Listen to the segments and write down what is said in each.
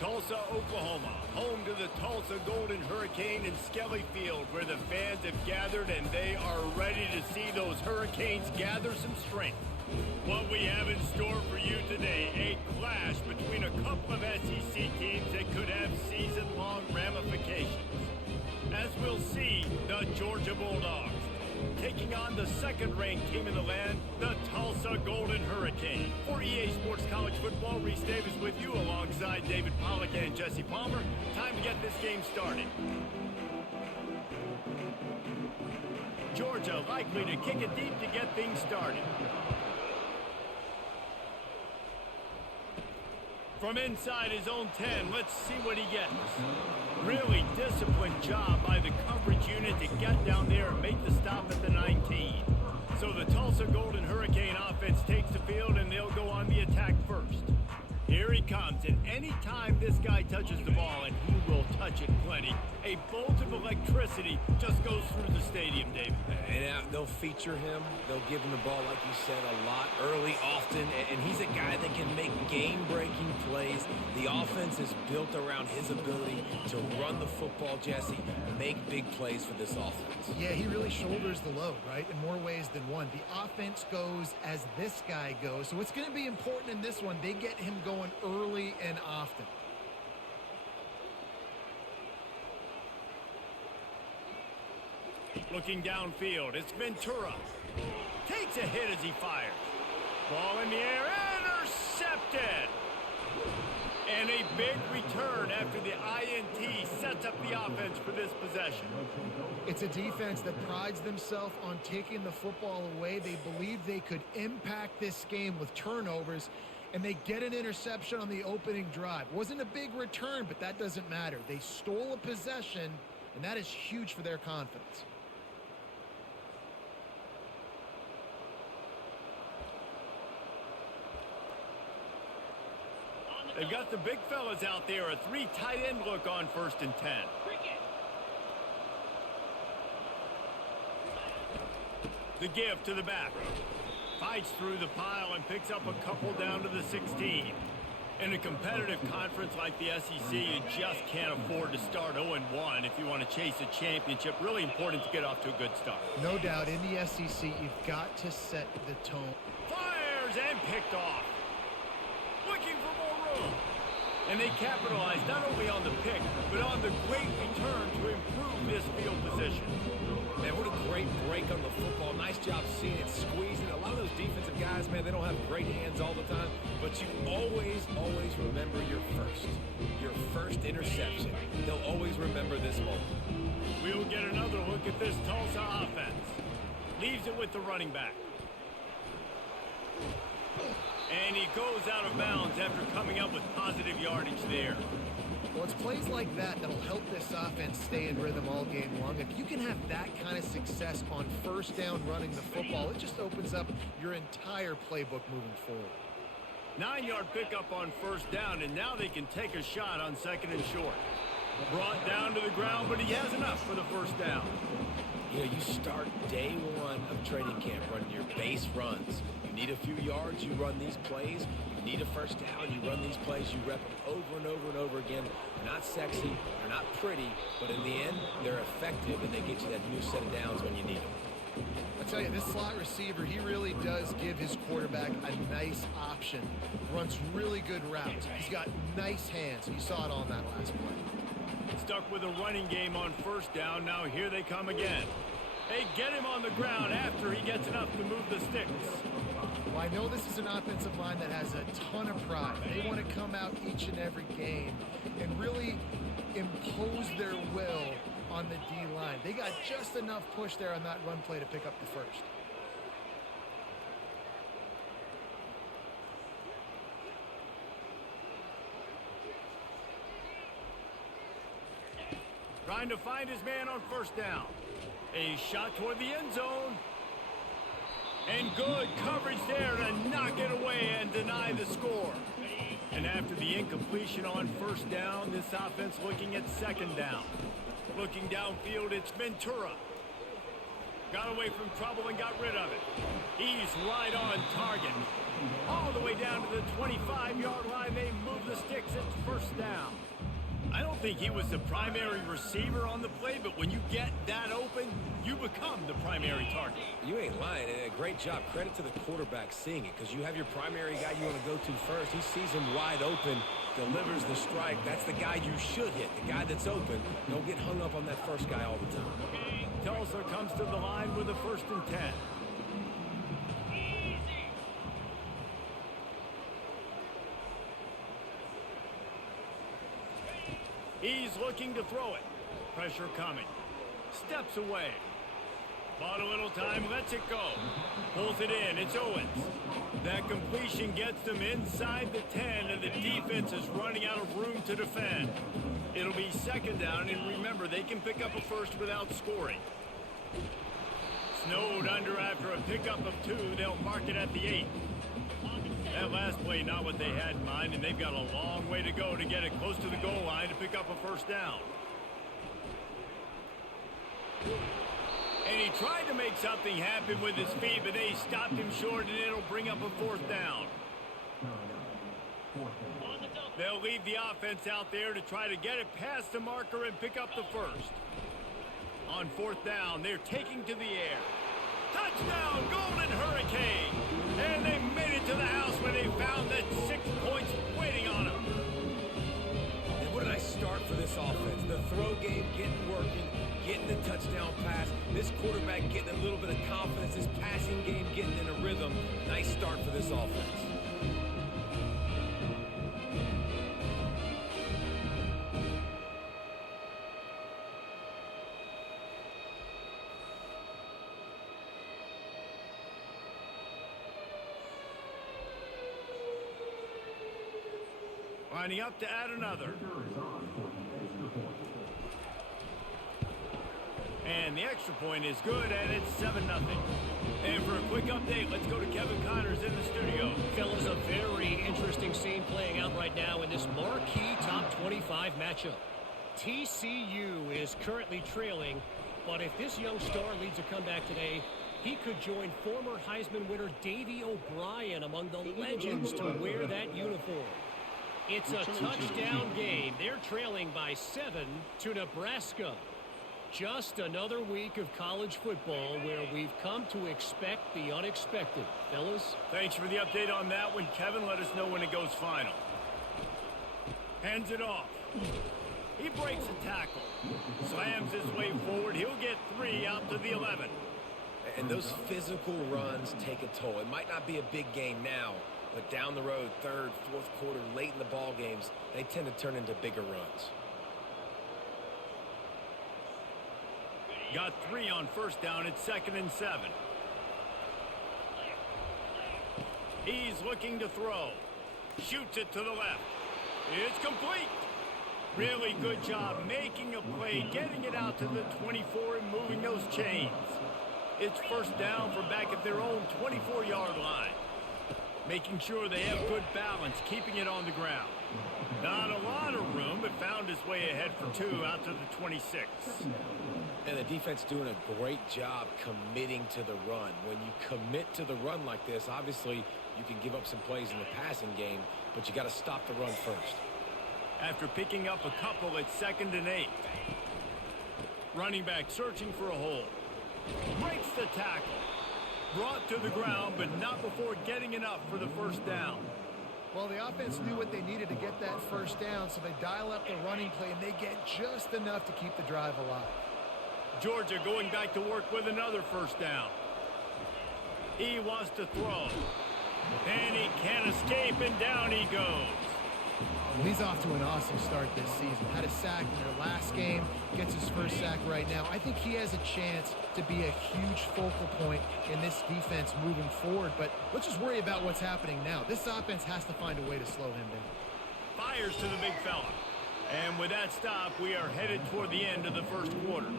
Tulsa, Oklahoma, home to the Tulsa Golden Hurricane in Skelly Field, where the fans have gathered and they are ready to see those Hurricanes gather some strength. What we have in store for you today, a clash between a couple of SEC teams that could have season-long ramifications. As we'll see, the Georgia Bulldogs taking on the second-ranked team in the land, the Tulsa Golden Hurricane. For EA Sports College Football, Reese Davis with you alongside David Pollack and Jesse Palmer. Time to get this game started. Georgia likely to kick it deep to get things started. From inside his own 10, let's see what he gets. Really disciplined job by the coverage unit to get down there and make the stop at the 19. So the Tulsa Golden Hurricane offense takes the field and they'll go on the attack first. Here he comes, and anytime this guy touches the ball, and he will touch it plenty, a bolt of electricity just goes through the stadium, David. And they'll feature him. They'll give him the ball, like you said, a lot, early, often. And he's a guy that can make game-breaking plays. The offense is built around his ability to run the football, Jesse, make big plays for this offense. Yeah, he really shoulders the load, right, in more ways than one. The offense goes as this guy goes. So it's going to be important in this one. They get him going early and often. Looking downfield, it's Ventura. Takes a hit as he fires. Ball in the air, intercepted! And a big return after the INT sets up the offense for this possession. It's a defense that prides themselves on taking the football away. They believe they could impact this game with turnovers, and they get an interception on the opening drive. Wasn't a big return, but that doesn't matter. They stole a possession, and that is huge for their confidence. They've got the big fellas out there, a 3 tight end look on 1st and 10. The give to the back. Fights through the pile and picks up a couple down to the 16. In a competitive conference like the SEC, you just can't afford to start 0-1 if you want to chase a championship. Really important to get off to a good start. No doubt, in the SEC, you've got to set the tone. Fires and picked off. Looking for more room. And they capitalize not only on the pick, but on the great return to improve this field position. Man, what a great break on the football. Nice job seeing it, squeezing. A lot of those defensive guys, man, they don't have great hands all the time, but you always remember your first interception. They'll always remember this moment. We will get another look at this Tulsa offense. Leaves it with the running back. And he goes out of bounds after coming up with positive yardage there. Well, it's plays like that that'll help this offense stay in rhythm all game long. If you can have that kind of success on 1st down running the football, it just opens up your entire playbook moving forward. 9-yard pickup on 1st down, and now they can take a shot on 2nd and short. Brought down to the ground, but he has enough for the 1st down. You know, you start day one of training camp running your base runs. You need a few yards, you run these plays. You need a 1st down, you run these plays. You rep them over and over and over again. They're not sexy, they're not pretty, but in the end, they're effective, and they get you that new set of downs when you need them. I tell you, this slot receiver, he really does give his quarterback a nice option. Runs really good routes. He's got nice hands. You saw it on that last play. Stuck with a running game on 1st down. Now here they come again. They get him on the ground after he gets enough to move the sticks. Well, I know this is an offensive line that has a ton of pride. They want to come out each and every game and really impose their will on the D-line. They got just enough push there on that run play to pick up the 1st. Trying to find his man on 1st down. A shot toward the end zone. And good coverage there to knock it away and deny the score. And after the incompletion on 1st down, this offense looking at 2nd down. Looking downfield, it's Ventura. Got away from trouble and got rid of it. He's right on target. All the way down to the 25-yard line. They move the sticks at first down. I don't think he was the primary receiver on the play, but when you get that open, you become the primary target. You ain't lying. And a great job. Credit to the quarterback seeing it, because you have your primary guy you want to go to first. He sees him wide open, delivers the strike. That's the guy you should hit, the guy that's open. Don't get hung up on that first guy all the time. Tulsa comes to the line with a 1st and 10. He's looking to throw it. Pressure coming. Steps away. Bought a little time, lets it go. Pulls it in, it's Owens. That completion gets them inside the 10, and the defense is running out of room to defend. It'll be 2nd down, and remember, they can pick up a first without scoring. Snowed under after a pickup of 2. They'll mark it at the 8. That last play, not what they had in mind, and they've got a long way to go to get it close to the goal line to pick up a 1st down. And he tried to make something happen with his feet, but they stopped him short, and it'll bring up a 4th down. They'll leave the offense out there to try to get it past the marker and pick up the 1st. On 4th down, they're taking to the air. Touchdown, Golden Hurricane! And they made it to the house when they found that 6 points waiting on them. And what a nice start for this offense. The throw game getting working, getting the touchdown pass. This quarterback getting a little bit of confidence. This passing game getting in a rhythm. Nice start for this offense. Lining up to add another. And the extra point is good, and it's 7-0. And for a quick update, let's go to Kevin Connors in the studio. Fellas, a very interesting scene playing out right now in this marquee top 25 matchup. TCU is currently trailing, but if this young star leads a comeback today, he could join former Heisman winner Davey O'Brien among the legends to wear that uniform. It's a touchdown game. They're trailing by 7 to Nebraska. Just another week of college football where we've come to expect the unexpected. Fellas? Thanks for the update on that one, Kevin. Let us know when it goes final. Hands it off. He breaks a tackle. Slams his way forward. He'll get 3 out to the 11. And those physical runs take a toll. It might not be a big gain now, but down the road, 3rd, 4th quarter, late in the ball games, they tend to turn into bigger runs. Got 3 on 1st down. It's 2nd and 7. He's looking to throw. Shoots it to the left. It's complete. Really good job making a play, getting it out to the 24 and moving those chains. It's 1st down for back at their own 24-yard line. Making sure they have good balance, keeping it on the ground. Not a lot of room, but found his way ahead for 2 out to the 26. And the defense doing a great job committing to the run. When you commit to the run like this, obviously you can give up some plays in the passing game, but you got to stop the run first. After picking up a couple, it's 2nd and 8. Running back searching for a hole. Breaks the tackle. Brought to the ground, but not before getting enough for the 1st down. Well, the offense knew what they needed to get that 1st down, so they dial up the running play, and they get just enough to keep the drive alive. Georgia going back to work with another 1st down. He wants to throw. And he can't escape, and down he goes. Well, he's off to an awesome start this season. Had a sack in their last game, gets his 1st sack right now. I think he has a chance to be a huge focal point in this defense moving forward, but let's just worry about what's happening now. This offense has to find a way to slow him down. Fires to the big fella. And with that stop, we are headed toward the end of the 1st quarter.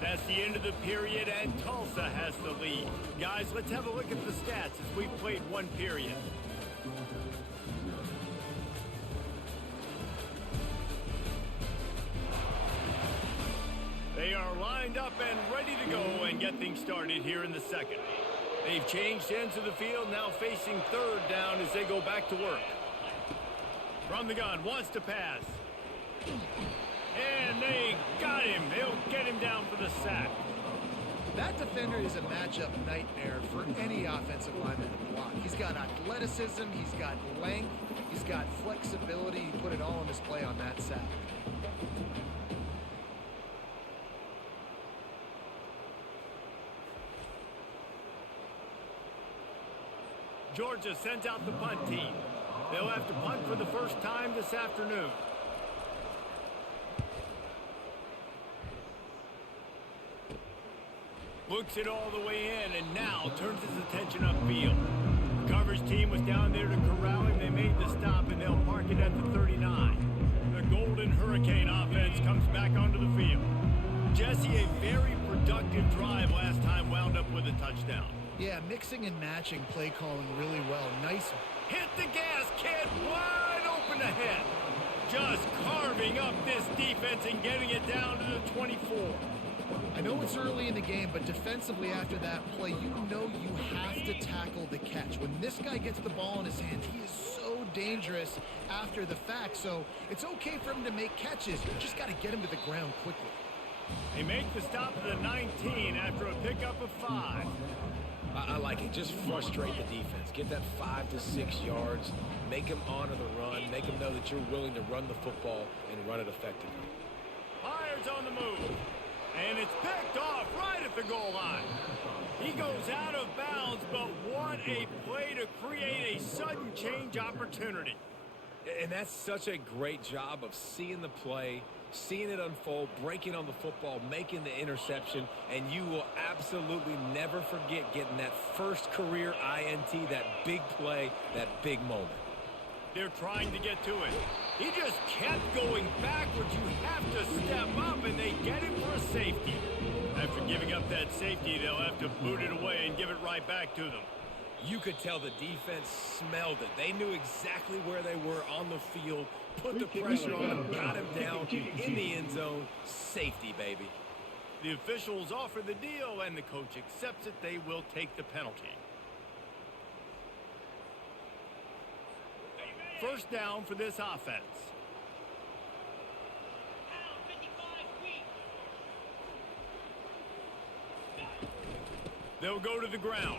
That's the end of the period, and Tulsa has the lead. Guys, let's have a look at the stats as we've played 1 period. They are lined up and ready to go and get things started here in the 2nd. They've changed ends of the field, now facing third down as they go back to work. From the gun, wants to pass. And they got him. They'll get him down for the sack. That defender is a matchup nightmare for any offensive lineman to block. He's got athleticism, he's got length, he's got flexibility. He put it all on display on that sack. Georgia sends out the punt team. They'll have to punt for the first time this afternoon. Looks it all the way in and now turns his attention upfield. The coverage team was down there to corral him. They made the stop and they'll mark it at the 39. The Golden Hurricane offense comes back onto the field. Jesse, a very productive drive last time, wound up with a touchdown. Yeah, mixing and matching play calling really well. Nice. Hit the gas, kid. Wide open ahead. Just carving up this defense and getting it down to the 24. I know it's early in the game, but defensively after that play, you know you have to tackle the catch. When this guy gets the ball in his hand, he is so dangerous after the fact. So it's okay for him to make catches. You just got to get him to the ground quickly. They make the stop at the 19 after a pickup of 5. I like it. Just frustrate the defense. Get that 5 to 6 yards. Make them honor the run. Make them know that you're willing to run the football and run it effectively. Myers on the move. And it's picked off right at the goal line. He goes out of bounds, but what a play to create a sudden change opportunity. And that's such a great job of seeing the play, seeing it unfold, breaking on the football, making the interception, and you will absolutely never forget getting that first career INT, that big play, that big moment. They're trying to get to it. He just kept going backwards. You have to step up, and they get him for a safety. After giving up that safety, they'll have to boot it away and give it right back to them. You could tell the defense smelled it. They knew exactly where they were on the field, put the pressure on him, got him down in the end zone. Safety, baby. The officials offer the deal, and the coach accepts it. They will take the penalty. First down for this offense. They'll go to the ground.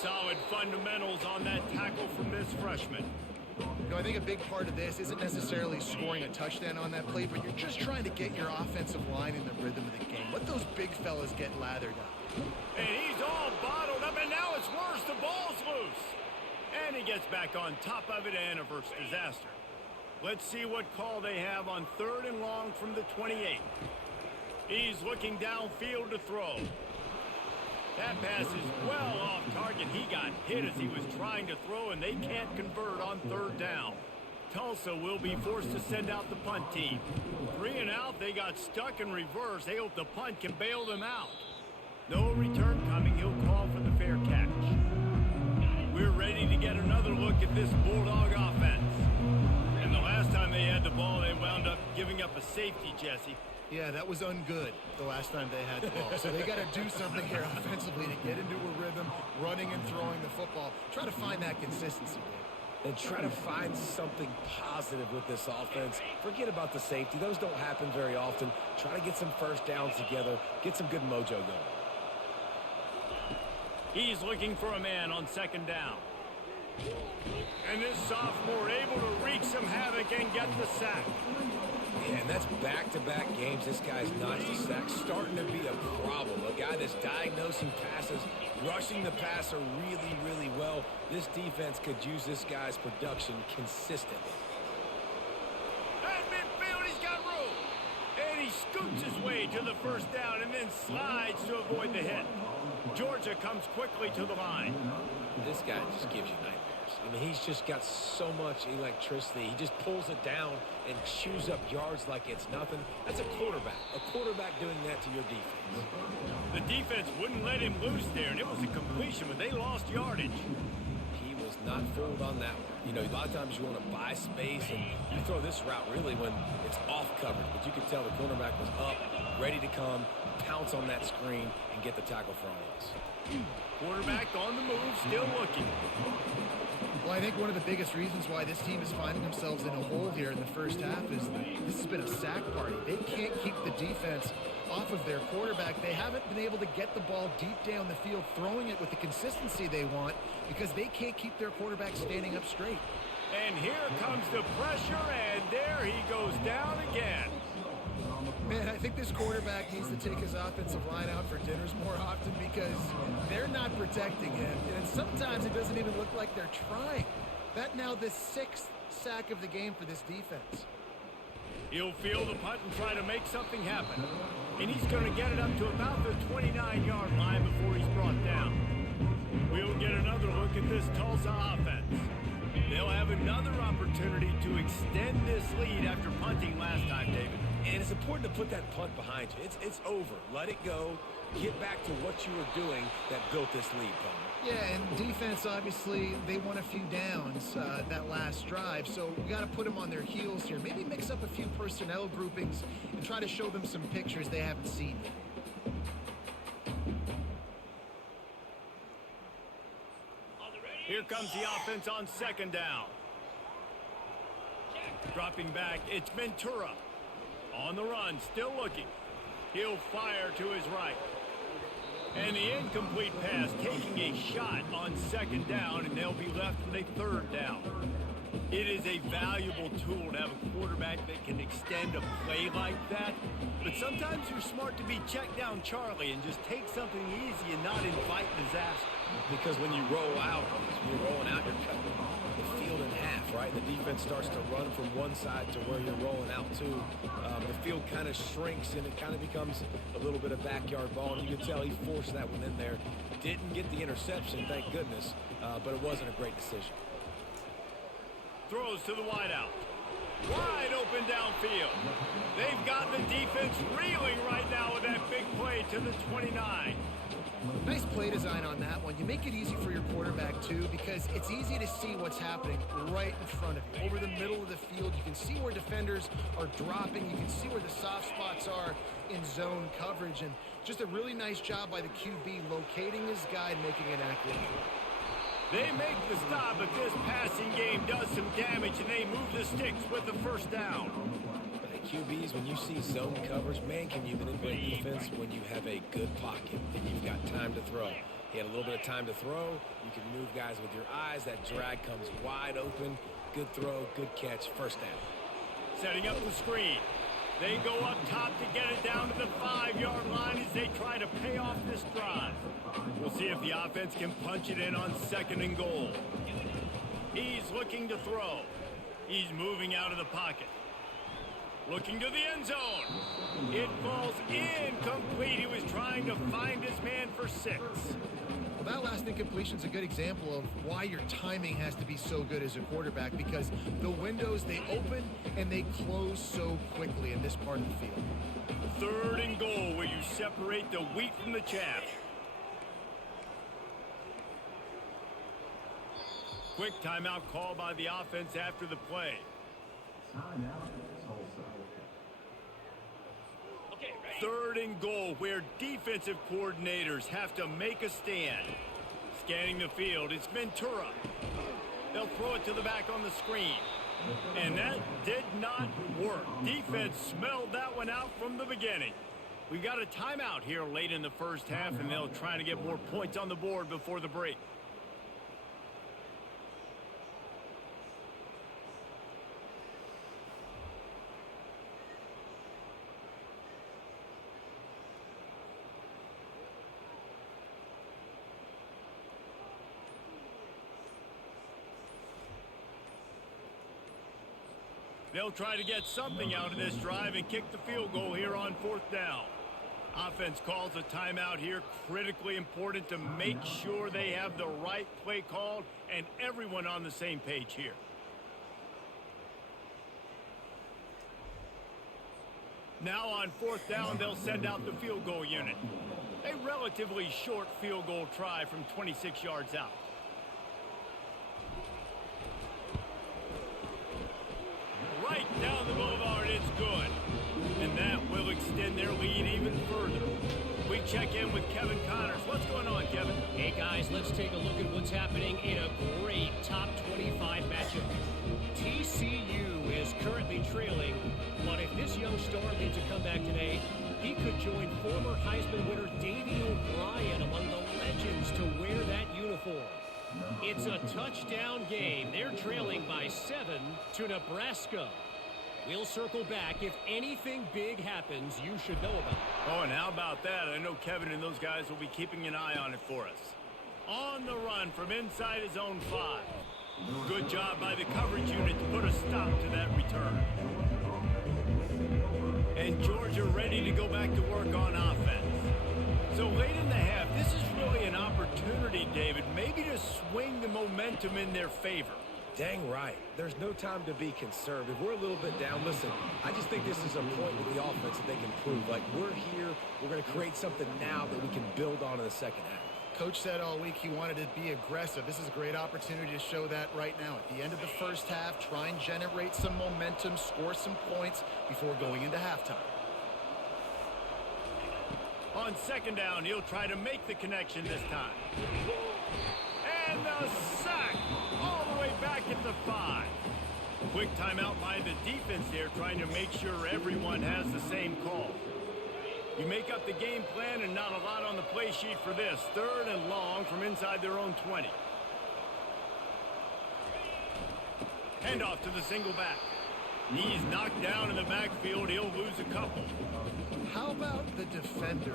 Solid fundamentals on that tackle from this freshman. You know, I think a big part of this isn't necessarily scoring a touchdown on that play, but you're just trying to get your offensive line in the rhythm of the game. Let those big fellas get lathered up. And he's all bottled up, and now it's worse. The ball's loose. And he gets back on top of it and averts disaster. Let's see what call they have on 3rd and long from the 28. He's looking downfield to throw. That pass is well off target. He got hit as he was trying to throw, and they can't convert on 3rd down. Tulsa will be forced to send out the punt team. 3 and out, they got stuck in reverse. They hope the punt can bail them out. No return coming. He'll call for the fair catch. We're ready to get another look at this Bulldog offense. And the last time they had the ball, they wound up giving up a safety, Jesse. Yeah, that was ungood the last time they had the ball. So they got to do something here offensively to get into a rhythm, running and throwing the football. Try to find that consistency. And try to find something positive with this offense. Forget about the safety. Those don't happen very often. Try to get some first downs together. Get some good mojo going. He's looking for a man on 2nd down. And this sophomore able to wreak some havoc and get the sack. Yeah, and that's back-to-back games. This guy's notched the sack, starting to be a problem. A guy that's diagnosing passes, rushing the passer really, really well. This defense could use this guy's production consistently. At midfield, he's got room. And he scoots his way to the 1st down and then slides to avoid the hit. Georgia comes quickly to the line. This guy just gives you nightmares. I mean, he's just got so much electricity. He just pulls it down and chews up yards like it's nothing. That's a quarterback. A quarterback doing that to your defense. The defense wouldn't let him loose there, and it was a completion, but they lost yardage. He was not fooled on that one. You know, a lot of times you want to buy space, and you throw this route really when it's off coverage. But you could tell the cornerback was up, ready to come, pounce on that screen, and get the tackle for a loss. Quarterback on the move, still looking. Well, I think one of the biggest reasons why this team is finding themselves in a hole here in the first half is this has been a sack party. They can't keep the defense off of their quarterback. They haven't been able to get the ball deep down the field, throwing it with the consistency they want because they can't keep their quarterback standing up straight. And here comes the pressure, and there he goes down again. Man, I think this quarterback needs to take his offensive line out for dinners more often because they're not protecting him. And sometimes it doesn't even look like they're trying. That now the 6th sack of the game for this defense. He'll field the punt and try to make something happen. And he's going to get it up to about the 29-yard line before he's brought down. We'll get another look at this Tulsa offense. They'll have another opportunity to extend this lead after punting last time, David. And it's important to put that punt behind you. It's over. Let it go. Get back to what you were doing that built this lead, Palmer. Yeah, and defense, obviously, they won a few downs that last drive, so we got to put them on their heels here. Maybe mix up a few personnel groupings and try to show them some pictures they haven't seen yet. Here comes the offense on 2nd down. Dropping back, it's Ventura. On the run, still looking. He'll fire to his right. And the incomplete pass, taking a shot on 2nd down, and they'll be left with a 3rd down. It is a valuable tool to have a quarterback that can extend a play like that. But sometimes you're smart to be check down Charlie and just take something easy and not invite disaster. Because when you roll out, you're rolling out, you're cutting the field in half, right? The defense starts to run from one side to where you're rolling out to. The field kind of shrinks and it kind of becomes a little bit of backyard ball. And you can tell he forced that one in there. Didn't get the interception, thank goodness, but it wasn't a great decision. Throws to the wideout. Wide open downfield. They've got the defense reeling right now with that big play to the 29. Nice play design on that one. You make it easy for your quarterback, too, because it's easy to see what's happening right in front of you. Over the middle of the field, you can see where defenders are dropping. You can see where the soft spots are in zone coverage. And just a really nice job by the QB locating his guy and making an accurate throw. They make the stop, but this passing game does some damage, and they move the sticks with the 1st down. QBs, when you see zone coverage, man, can you manipulate defense when you have a good pocket and you've got time to throw. He had a little bit of time to throw. You can move guys with your eyes. That drag comes wide open. Good throw, good catch, 1st down. Setting up the screen. They go up top to get it down to the 5-yard line as they try to pay off this drive. We'll see if the offense can punch it in on 2nd and goal. He's looking to throw. He's moving out of the pocket. Looking to the end zone. It falls incomplete. He was trying to find his man for 6. Well, that last incompletion is a good example of why your timing has to be so good as a quarterback, because the windows, they open and they close so quickly in this part of the field. 3rd and goal, where you separate the wheat from the chaff. Quick timeout call by the offense after the play. Timeout, Tulsa. 3rd and goal, where defensive coordinators have to make a stand. Scanning the field, it's Ventura. They'll throw it to the back on the screen. And that did not work. Defense smelled that one out from the beginning. We got a timeout here late in the 1st half, and they'll try to get more points on the board before the break. They'll try to get something out of this drive and kick the field goal here on 4th down. Offense calls a timeout here. Critically important to make sure they have the right play called and everyone on the same page here. Now on 4th down, they'll send out the field goal unit. A relatively short field goal try from 26 yards out. Right down the boulevard, it's good. And that will extend their lead even further. we check in with Kevin Connors. What's going on, Kevin? Hey guys, let's take a look at what's happening in a great top 25 matchup. TCU is currently trailing, but if this young star leads a comeback today, he could join former Heisman winner Davey O'Brien among the legends to wear that uniform. It's a touchdown game. They're trailing by 7 to Nebraska. We'll circle back. If anything big happens, you should know about it. Oh, and how about that? I know Kevin and those guys will be keeping an eye on it for us. On the run from inside his own 5. Good job by the coverage unit to put a stop to that return. And Georgia ready to go back to work on offense. So late in the half, this is really an opportunity, David, maybe to swing the momentum in their favor. Dang right. There's no time to be concerned. If we're a little bit down, listen, I just think this is a point with the offense that they can prove. Like, we're here, we're going to create something now that we can build on in the second half. Coach said all week he wanted to be aggressive. This is a great opportunity to show that right now. At the end of the first half, try and generate some momentum, score some points before going into halftime. On second down, he'll try to make the connection this time. And the sack all the way back at the 5. Quick timeout by the defense there, trying to make sure everyone has the same call. You make up the game plan and not a lot on the play sheet for this. 3rd and long from inside their own 20. Handoff to the single back. He's knocked down in the backfield. He'll lose a couple. How about the defender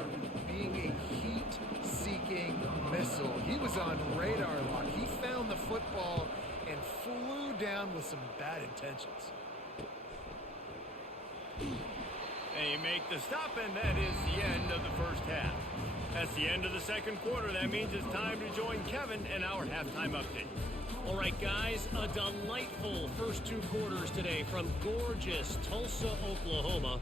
being a heat-seeking missile? He was on radar lock. He found the football and flew down with some bad intentions. And you make the stop, and that is the end of the first half. That's the end of the second quarter. That means it's time to join Kevin in our halftime update. All right, guys, a delightful first 2 quarters today from gorgeous Tulsa, Oklahoma.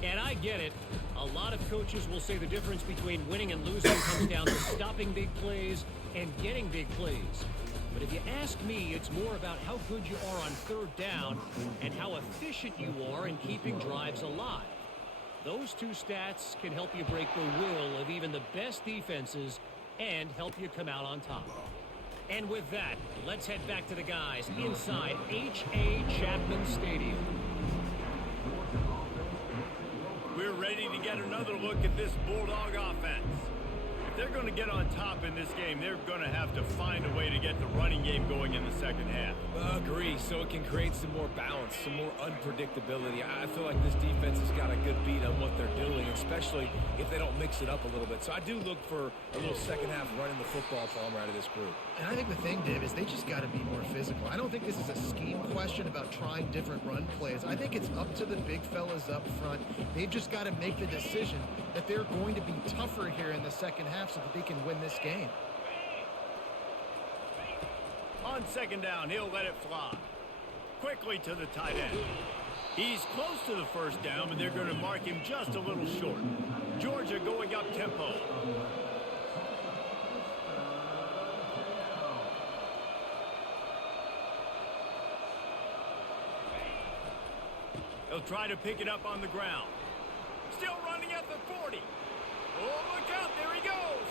And I get it. A lot of coaches will say the difference between winning and losing comes down to stopping big plays and getting big plays. But if you ask me, it's more about how good you are on 3rd down and how efficient you are in keeping drives alive. Those 2 stats can help you break the will of even the best defenses and help you come out on top. And with that, let's head back to the guys inside H.A. Chapman Stadium. We're ready to get another look at this Bulldog offense. If they're going to get on top in this game, they're going to have to find a way to get the running game going in the second half. Agree, so it can create some more balance, some more unpredictability. I feel like this defense has got a good beat on what they're doing, especially if they don't mix it up a little bit. So I do look for a little second half running the football farmer out of this group. And I think the thing, Dave, is they just got to be more physical. I don't think this is a scheme question about trying different run plays. I think it's up to the big fellas up front. They've just got to make the decision that they're going to be tougher here in the second half so that they can win this game. On second down, he'll let it fly. Quickly to the tight end. He's close to the first down, but they're going to mark him just a little short. Georgia going up tempo. They'll try to pick it up on the ground. Still running at the 40. Oh, look out, there he goes.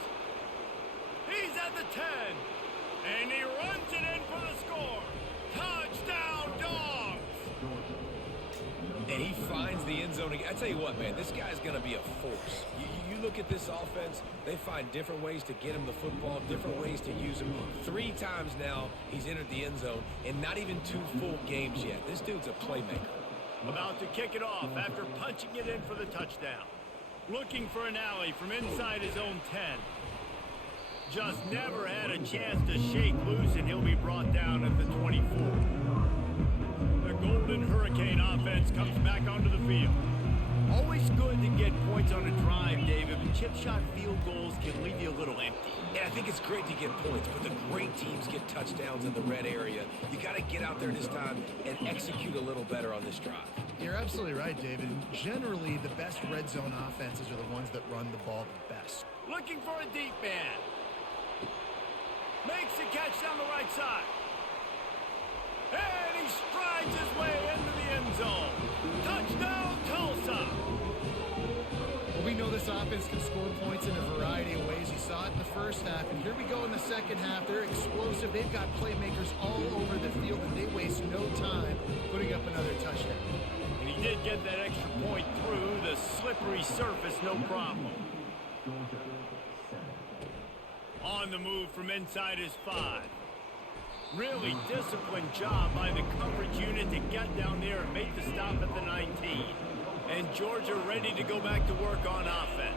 He's at the 10. And he runs it in for the score. Touchdown, Dogs! And he finds the end zone again. I tell you what, man, this guy's going to be a force. You look at this offense, they find different ways to get him the football, different ways to use him. 3 times now he's entered the end zone, and not even 2 full games yet. This dude's a playmaker. About to kick it off after punching it in for the touchdown. Looking for an alley from inside his own 10. Just never had a chance to shake loose, and he'll be brought down at the 24. The Golden Hurricane offense comes back onto the field. Always good to get points on a drive, David, but chip shot field goals can leave you a little empty. Yeah, I think it's great to get points, but the great teams get touchdowns in the red area. You got to get out there this time and execute a little better on this drive. You're absolutely right, David. Generally, the best red zone offenses are the ones that run the ball the best. Looking for a deep man. Makes the catch down the right side. And he strides his way into the end zone. Touchdown, Tulsa! Well, we know know this offense can score points in a variety of ways. You saw it in the first half, and here we go in the second half. They're explosive. They've got playmakers all over the field, and they waste no time putting up another touchdown. And he did get that extra point through the slippery surface, no problem. On the move from inside his 5. Really disciplined job by the coverage unit to get down there and make the stop at the 19. And Georgia ready to go back to work on offense.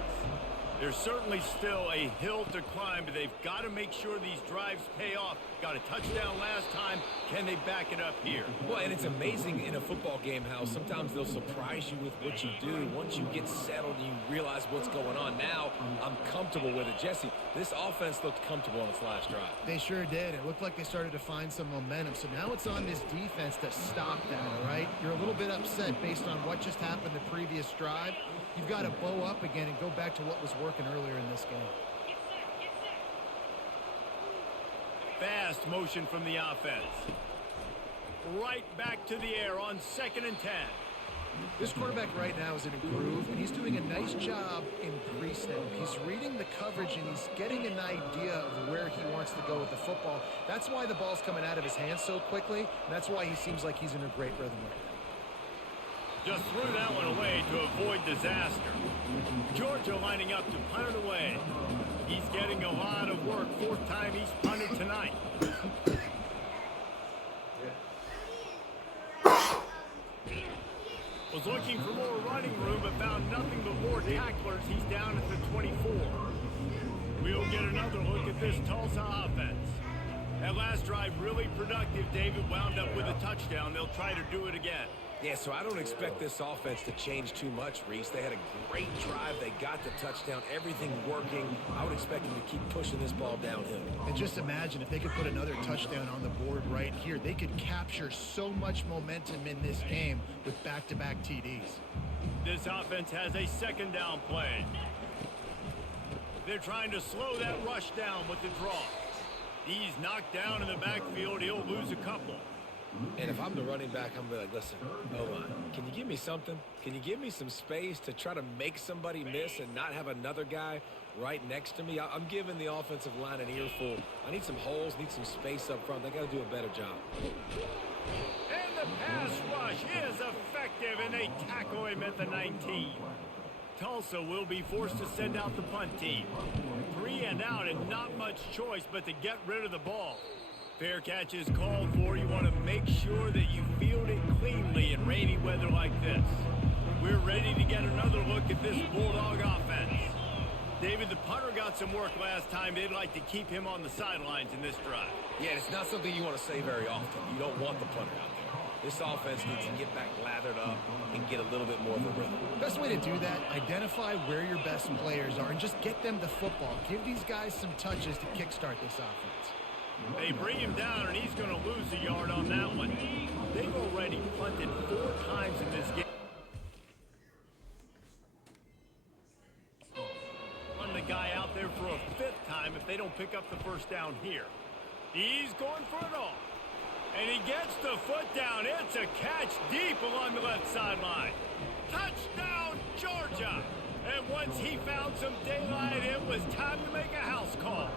There's certainly still a hill to climb, but they've got to make sure these drives pay off. Got a touchdown last time. Can they back it up here? Well, and it's amazing in a football game how sometimes they'll surprise you with what you do. Once you get settled and you realize what's going on, now I'm comfortable with it. Jesse, this offense looked comfortable on its last drive. They sure did. It looked like they started to find some momentum. So now it's on this defense to stop that, all right? You're a little bit upset based on what just happened the previous drive. You've got to bow up again and go back to what was working earlier in this game. Fast motion from the offense. Right back to the air on 2nd and 10. This quarterback right now is in a groove, and he's doing a nice job in pre-snap. He's reading the coverage, and he's getting an idea of where he wants to go with the football. That's why the ball's coming out of his hands so quickly, and that's why he seems like he's in a great rhythm right now. Just threw that one away to avoid disaster. Georgia lining up to punt it away. He's getting a lot of work. 4th time he's punted tonight. Was looking for more running room, but found nothing but more tacklers. He's down at the 24. We'll get another look at this Tulsa offense. That last drive really productive. David wound up with a touchdown. They'll try to do it again. Yeah, so I don't expect this offense to change too much, Reese. They had a great drive. They got the touchdown. Everything working. I would expect them to keep pushing this ball downhill. And just imagine if they could put another touchdown on the board right here. They could capture so much momentum in this game with back-to-back TDs. This offense has a 2nd down play. They're trying to slow that rush down with the draw. He's knocked down in the backfield. He'll lose a couple. And if I'm the running back, I'm going to be like, listen, O-line, can you give me something? Can you give me some space to try to make somebody miss and not have another guy right next to me? I'm giving the offensive line an earful. I need some holes, need some space up front. They got to do a better job. And the pass rush is effective, and they tackle him at the 19. Tulsa will be forced to send out the punt team. 3 and out, and not much choice but to get rid of the ball. Fair catch is called for. You want to make sure that you field it cleanly in rainy weather like this. We're ready to get another look at this Bulldog offense. David, the punter got some work last time. They'd like to keep him on the sidelines in this drive. Yeah, it's not something you want to say very often. You don't want the punter out there. This offense needs to get back lathered up and get a little bit more of a rhythm. Best way to do that, identify where your best players are and just get them the football. Give these guys some touches to kickstart this offense. They bring him down, and he's going to lose a yard on that one. They've already punted 4 times in this game. Run the guy out there for a 5th time if they don't pick up the 1st down here. He's going for it all. And he gets the foot down. It's a catch deep along the left sideline. Touchdown, Georgia! And once he found some daylight, it was time to make a house call.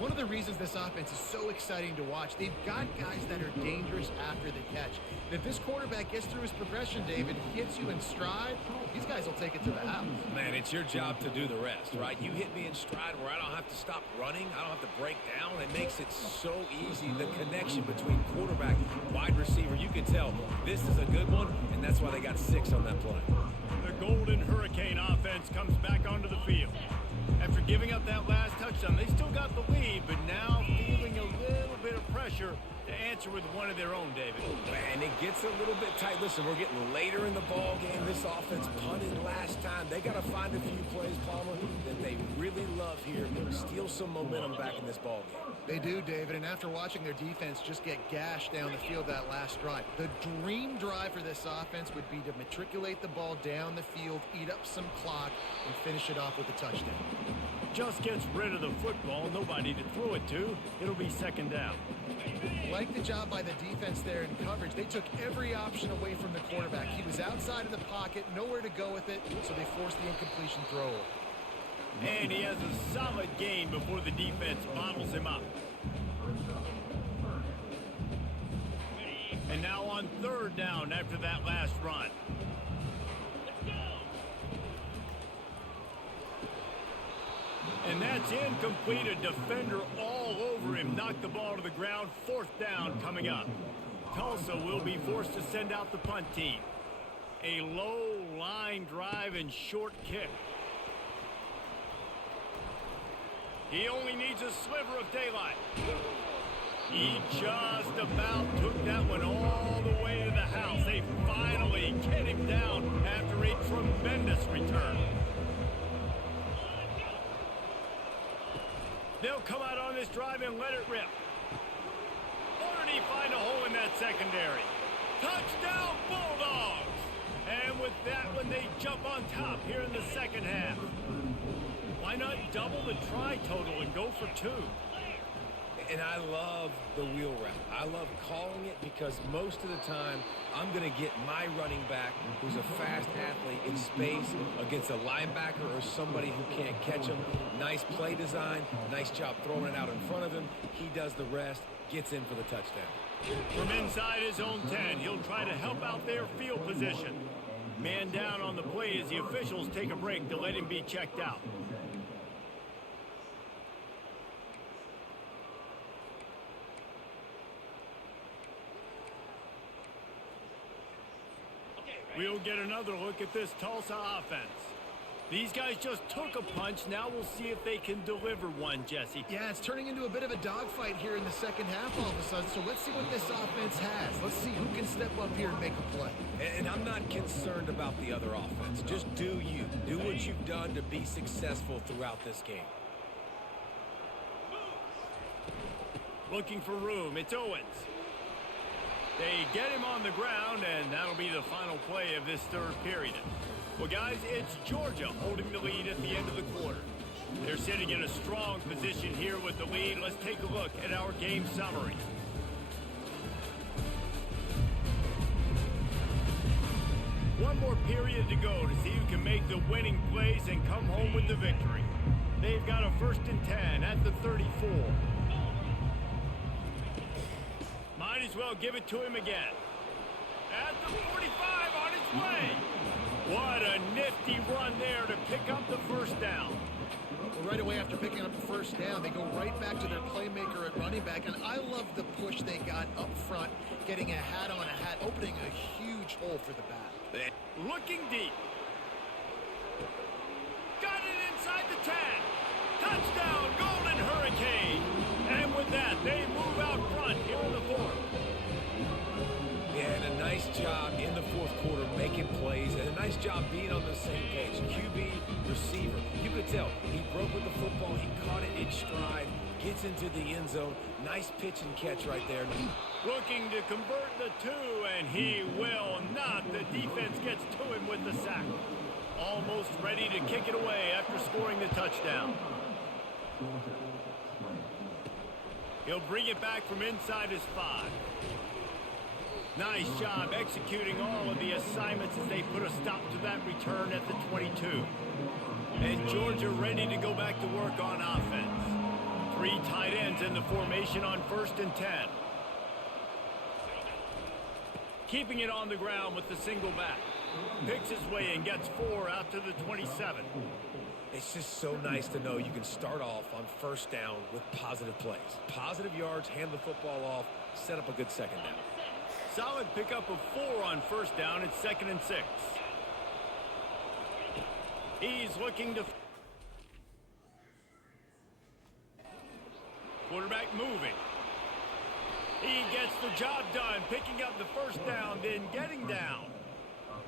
One of the reasons this offense is so exciting to watch, they've got guys that are dangerous after the catch. And if this quarterback gets through his progression, David, hits you in stride, these guys will take it to the house. Man, it's your job to do the rest, right? You hit me in stride where I don't have to stop running. I don't have to break down. It makes it so easy. The connection between quarterback and wide receiver, you can tell this is a good one, and that's why they got 6 on that play. The Golden Hurricane offense comes back onto the field. After giving up that last touchdown, they still got the lead, but now feeling a little bit of pressure to answer with one of their own, David. And it gets a little bit tight. Listen, we're getting later in the ball game. This offense punted last time. They got to find a few plays, Palmer, that they really love here. Steal some momentum back in this ball game. They do, David, and after watching their defense just get gashed down the field that last drive, the dream drive for this offense would be to matriculate the ball down the field, eat up some clock, and finish it off with a touchdown. Just gets rid of the football, nobody to throw it to. It'll be 2nd down. Like the job by the defense there in coverage. They took every option away from the quarterback. He was outside of the pocket, nowhere to go with it, so they forced the incompletion throw. And he has a solid gain before the defense bottles him up. And now on third down after that last run. And that's incomplete. A defender all over him. Knocked the ball to the ground. Fourth down coming up. Tulsa will be forced to send out the punt team. A low line drive and short kick. He only needs a sliver of daylight. He just about took that one all the way to the house. They finally get him down after a tremendous return. They'll come out on this drive and let it rip. Or did he find a hole in that secondary? Touchdown, Bulldogs! And with that one, they jump on top here in the second half. Why not double the try total and go for two? And I love the wheel route. I love calling it because most of the time I'm going to get my running back who's a fast athlete in space against a linebacker or somebody who can't catch him. Nice play design. Nice job throwing it out in front of him. He does the rest, gets in for the touchdown. From inside his own 10, he'll try to help out their field position. Man down on the play as the officials take a break to let him be checked out. We'll get another look at this Tulsa offense. These guys just took a punch. Now we'll see if they can deliver one, Jesse. Yeah, it's turning into a bit of a dogfight here in the second half all of a sudden. So let's see what this offense has. Let's see who can step up here and make a play. And I'm not concerned about the other offense. Just do you. Do what you've done to be successful throughout this game. Looking for room. It's Owens. They get him on the ground, and that'll be the final play of this third period. Well, guys, it's Georgia holding the lead at the end of the quarter. They're sitting in a strong position here with the lead. Let's take a look at our game summary. One more period to go to see who can make the winning plays and come home with the victory. They've got a 1st and 10 at the 34. Might as well give it to him again. At the 45 on his way. What a nifty run there to pick up the first down. Well, right away after picking up the first down, they go right back to their playmaker at running back. And I love the push they got up front, getting a hat on a hat, opening a huge hole for the back. Looking deep. Got it inside the 10. Touchdown, Golden Hurricane. And with that, they move out front here in the fourth. Yeah, and a nice job in the fourth quarter making plays, and a nice job being on the same page. QB, receiver. You could tell he broke with the football. He caught it in stride, gets into the end zone. Nice pitch and catch right there. Looking to convert the two, and he will not. The defense gets to him with the sack. Almost ready to kick it away after scoring the touchdown. He'll bring it back from inside his 5. Nice job executing all of the assignments as they put a stop to that return at the 22. And Georgia ready to go back to work on offense. 3 tight ends in the formation on 1st and 10. Keeping it on the ground with the single back. Picks his way and gets 4 out to the 27. It's just so nice to know you can start off on 1st down with positive plays. Positive yards, hand the football off, set up a good second down. Solid pickup of 4 on 1st down. It's 2nd and 6. He's looking to... Quarterback moving. He gets the job done, picking up the 1st down, then getting down.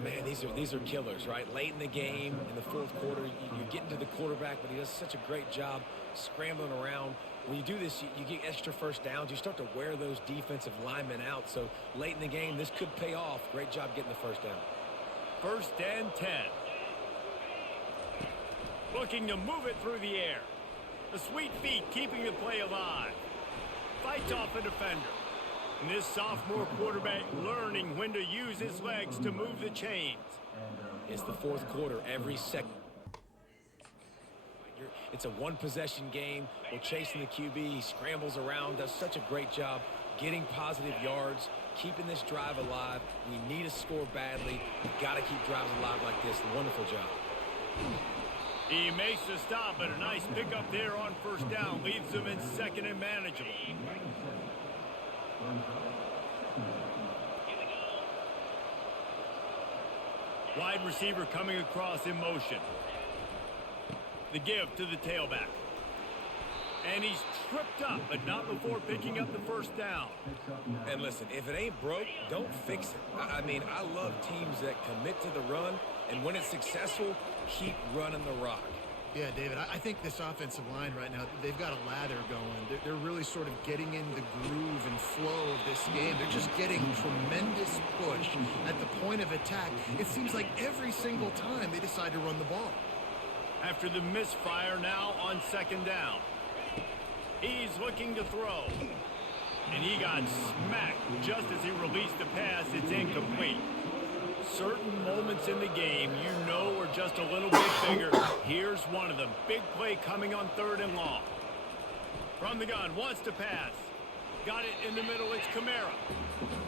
Man, these are killers, right? Late in the game, in the fourth quarter, you're getting to the quarterback, but he does such a great job scrambling around. When you do this, you get extra 1st downs. You start to wear those defensive linemen out. So late in the game, this could pay off. Great job getting the 1st down. 1st and 10. Looking to move it through the air. The sweet feet keeping the play alive. Fights off the defender. And this sophomore quarterback learning when to use his legs to move the chains. It's the fourth quarter. Every second. It's a one-possession game. We're chasing the QB. He scrambles around, does such a great job getting positive yards, keeping this drive alive. We need to score badly. We've got to keep drives alive like this. Wonderful job. He makes the stop, but a nice pickup there on first down. Leaves them in second and manageable. Wide receiver coming across in motion. The give to the tailback. And he's tripped up, but not before picking up the first down. And listen, if it ain't broke, don't fix it. I mean, I love teams that commit to the run, and when it's successful, keep running the rock. Yeah, David, I think this offensive line right now, they've got a lather going. They're really sort of getting in the groove and flow of this game. They're just getting tremendous push at the point of attack. It seems like every single time they decide to run the ball. After the misfire now on second down. He's looking to throw. And he got smacked just as he released the pass. It's incomplete. Certain moments in the game you know are just a little bit bigger. Here's one of them. Big play coming on third and long. From the gun, wants to pass. Got it in the middle, it's Kamara.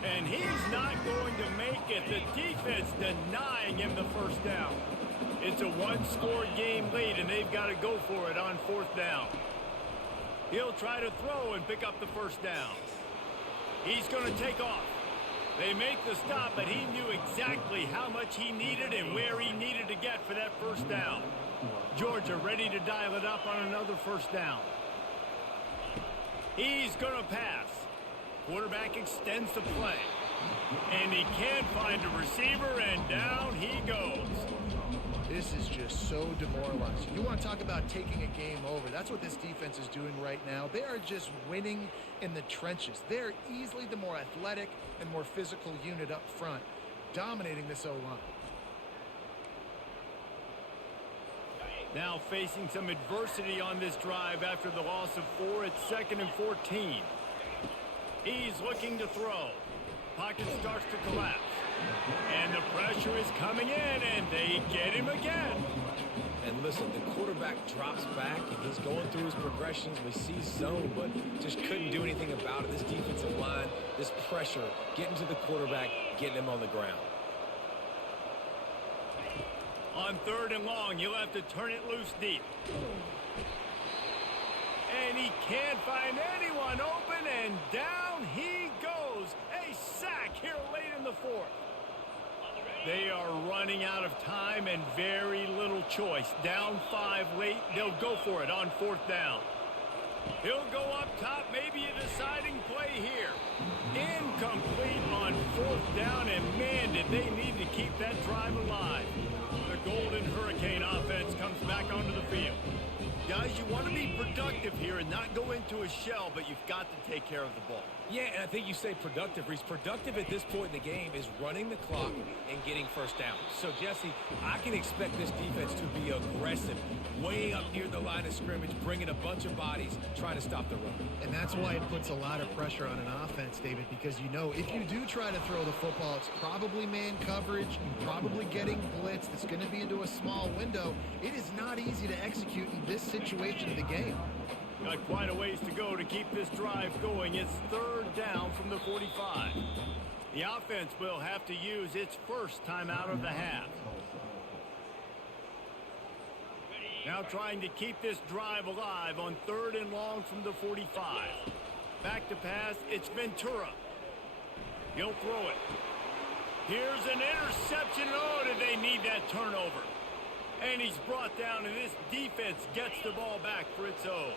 And he's not going to make it. The defense denying him the first down. It's a one-score game lead, and they've got to go for it on fourth down. He'll try to throw and pick up the first down. He's going to take off. They make the stop, but he knew exactly how much he needed and where he needed to get for that first down. Georgia ready to dial it up on another first down. He's going to pass. Quarterback extends the play. And he can't find a receiver, and down he goes. This is just so demoralizing. You want to talk about taking a game over. That's what this defense is doing right now. They are just winning in the trenches. They're easily the more athletic and more physical unit up front, dominating this O-line. Now facing some adversity on this drive after the loss of 4 at 2nd and 14. He's looking to throw. Pocket starts to collapse. And the pressure is coming in, and they get him again. And listen, the quarterback drops back, and he's going through his progressions. We see zone, but just couldn't do anything about it. This defensive line, this pressure, getting to the quarterback, getting him on the ground. On third and long, you'll have to turn it loose deep. And he can't find anyone open, and down he goes. A sack here late in the fourth. They are running out of time and very little choice. Down 5 late, they'll go for it on fourth down. He'll go up top, maybe a deciding play here. Incomplete on fourth down, and man, did they need to keep that drive alive. The Golden Hurricane offense comes back onto the field. Guys, you want to be productive here and not go into a shell, but you've got to take care of the ball. Yeah, and I think you say productive, Reese. Productive at this point in the game is running the clock and getting first down. So, Jesse, I can expect this defense to be aggressive, way up near the line of scrimmage, bringing a bunch of bodies, trying to stop the run. And that's why it puts a lot of pressure on an offense, David, because you know if you do try to throw the football, it's probably man coverage, probably getting blitzed. It's going to be into a small window. It is not easy to execute in this situation of the game. Got quite a ways to go to keep this drive going. It's third down from the 45. The offense will have to use its first timeout of the half. Now trying to keep this drive alive on third and long from the 45. Back to pass, it's Ventura. He'll throw it. Here's an interception. Oh, did they need that turnover? And he's brought down, and this defense gets the ball back for its own.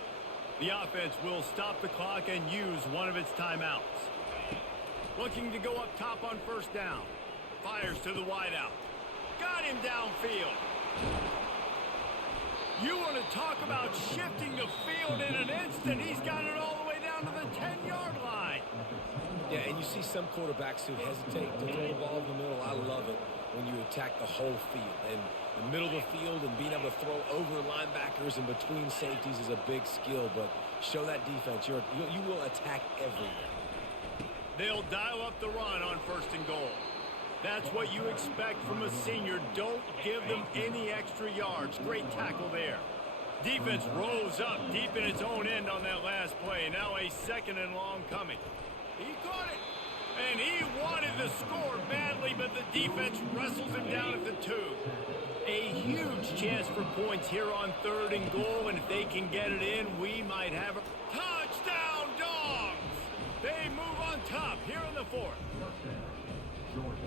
The offense will stop the clock and use one of its timeouts. Looking to go up top on first down. Fires to the wideout. Got him downfield. You want to talk about shifting the field in an instant. He's got it all the way down to the 10-yard line. Yeah, and you see some quarterbacks who hesitate to throw the ball in the middle. I love it when you attack the whole field. And the middle of the field and being able to throw over linebackers and between safeties is a big skill. But show that defense. You will attack everywhere. They'll dial up the run on 1st and goal. That's what you expect from a senior. Don't give them any extra yards. Great tackle there. Defense rose up deep in its own end on that last play. Now a 2nd and long coming. He caught it. And he wanted the score badly, but the defense wrestles him down at the 2. A huge chance for points here on 3rd and goal, and if they can get it in, we might have a touchdown, Dogs! They move on top here in the 4th.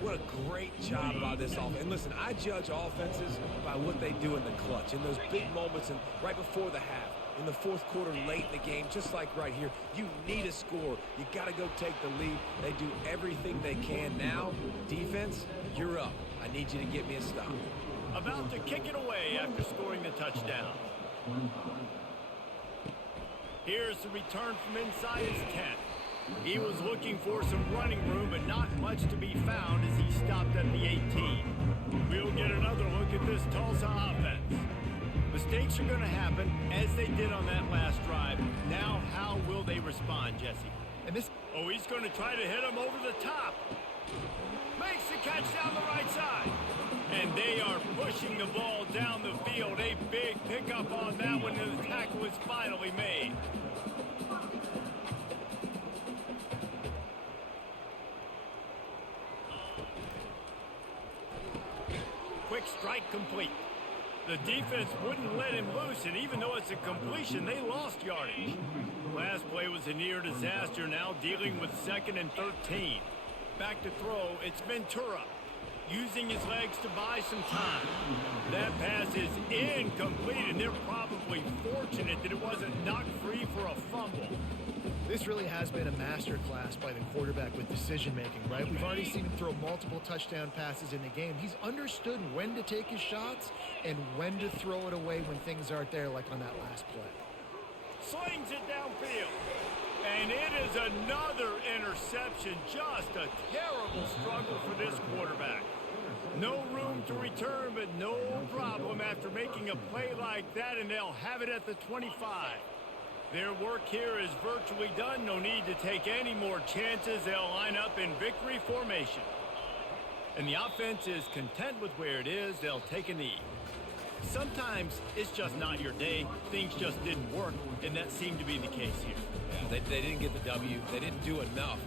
What a great job by this offense. And listen, I judge offenses by what they do in the clutch, in those big moments and right before the half, in the 4th quarter, late in the game, just like right here. You need a score. You got to go take the lead. They do everything they can. Now, defense, you're up. I need you to get me a stop. About to kick it away after scoring the touchdown. Here's the return from inside his 10. He was looking for some running room, but not much to be found as he stopped at the 18. We'll get another look at this Tulsa offense. Mistakes are going to happen, as they did on that last drive. Now, how will they respond, Jesse? And this... Oh, he's going to try to hit him over the top. Makes the catch down the right side. And they are pushing the ball down the field. A big pickup on that one, and the tackle is finally made. Quick strike complete. The defense wouldn't let him loose, and even though it's a completion, they lost yardage. Last play was a near disaster, now dealing with 2nd and 13. Back to throw, it's Ventura. Using his legs to buy some time. That pass is incomplete, and they're probably fortunate that it wasn't knocked free for a fumble. This really has been a masterclass by the quarterback with decision-making, right? We've already seen him throw multiple touchdown passes in the game. He's understood when to take his shots and when to throw it away when things aren't there, like on that last play. Slings it downfield. And it is another interception. Just a terrible struggle for this quarterback. No room to return, but no problem after making a play like that, and they'll have it at the 25. Their work here is virtually done. No need to take any more chances. They'll line up in victory formation. And the offense is content with where it is. They'll take a knee. Sometimes it's just not your day. Things just didn't work, and that seemed to be the case here. Yeah, they didn't get the W. They didn't do enough.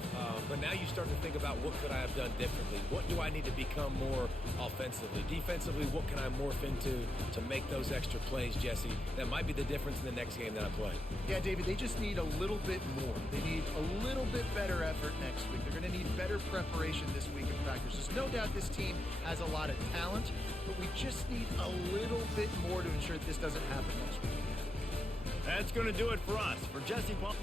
But now you start to think about what could I have done differently? What do I need to become more offensively? Defensively, what can I morph into to make those extra plays, Jesse? That might be the difference in the next game that I play. Yeah, David, they just need a little bit more. They need a little bit better effort next week. They're going to need better preparation this week in practice. There's no doubt this team has a lot of talent, but we just need a little bit more to ensure that this doesn't happen next week. That's going to do it for us. For Jesse Paul.